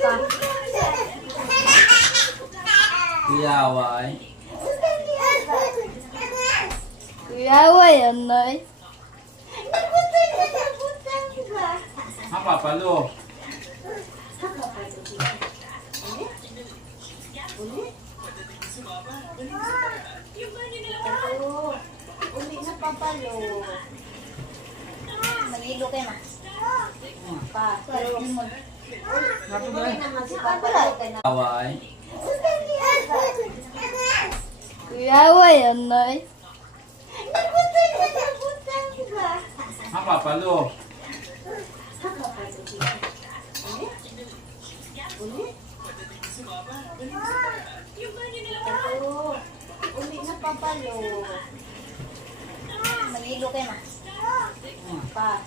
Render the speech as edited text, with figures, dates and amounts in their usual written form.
ka. Kuyaway. Kuyaway, Anoy. Apa palo? Uli na papalo. Magilo kayo ma. Pa, limon. Uli naman si papalo. Kuyaway. Kuyaway, Anoy. Apa palo? Uli na papalo. Magilo kayo ma. Pa,